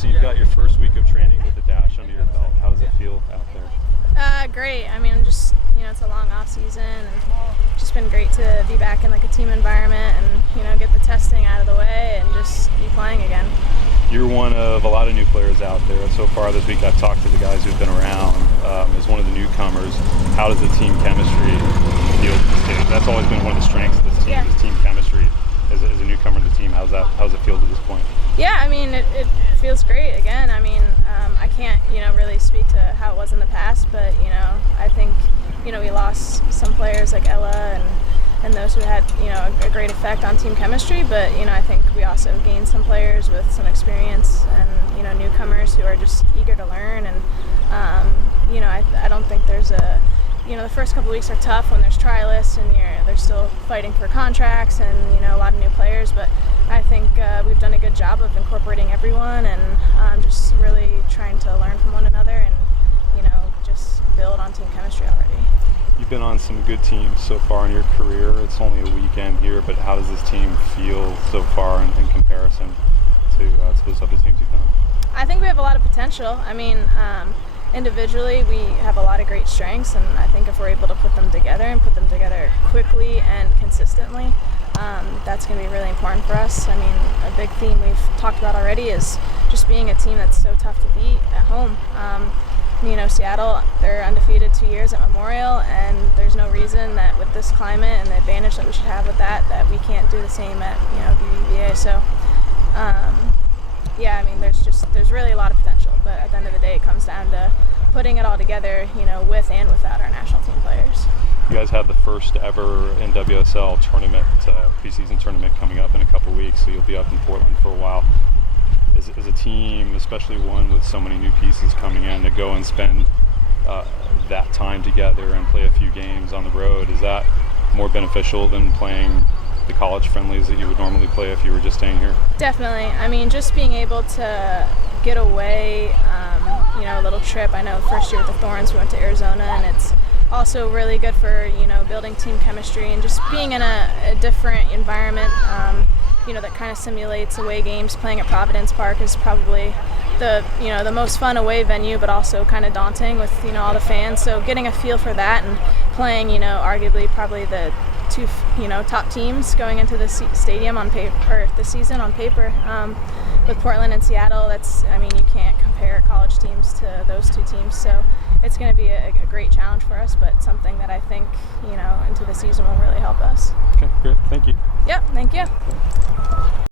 So you've got your first week of training with the Dash under your belt. How does it feel out there? Great. I mean, just, it's a long off season, and just been great to be back in like a team environment and, get the testing out of the way and just be playing again. You're one of a lot of new players out there. So far this week I've talked to the guys who've been around. As one of the newcomers, how does the team chemistry feel at this stage? That's always been one of the strengths of this team, is team chemistry. As a newcomer to the team, how's it feel to this point? Yeah, I mean, it feels great. Again, I mean, I can't, really speak to how it was in the past, but, I think, we lost some players like Ella and those who had, a great effect on team chemistry, but, I think we also gained some players with some experience and, newcomers who are just eager to learn, and, I don't think there's a, the first couple of weeks are tough when there's trialists and they're still fighting for contracts and, a lot of new players, but I think we've done a good job of incorporating everyone and just really trying to learn from one another and, just build on team chemistry already. You've been on some good teams so far in your career. It's only a weekend here, but how does this team feel so far in comparison to those other teams you've been on? I think we have a lot of potential. I mean, individually, we have a lot of great strengths, and I think if we're able to put them together quickly and consistently, that's going to be really important for us. I mean, a big theme we've talked about already is just being a team that's so tough to beat at home. Seattle, they're undefeated 2 years at Memorial, and there's no reason that with this climate and the advantage that we should have with that we can't do the same at, BBVA. So, I mean, there's really a lot of potential, but at the end of the day, it comes down to putting it all together, with and without our national team players. You guys have the first ever NWSL tournament, preseason tournament coming up in a couple weeks, so you'll be up in Portland for a while. As a team, especially one with so many new pieces coming in, to go and spend that time together and play a few games on the road, is that more beneficial than playing the college friendlies that you would normally play if you were just staying here? Definitely. I mean, just being able to get away, a little trip. I know first year with the Thorns we went to Arizona, and it's also really good for, building team chemistry and just being in a different environment, that kind of simulates away games. Playing at Providence Park is probably the most fun away venue, but also kind of daunting with, all the fans. So getting a feel for that and playing, arguably probably the two, top teams going into the stadium on paper, or the season on paper, with Portland and Seattle, you can't compare college teams to those two teams. So it's going to be a great challenge for us, but something that I think, into the season will really help us. Okay, great. Thank you. Yep, thank you.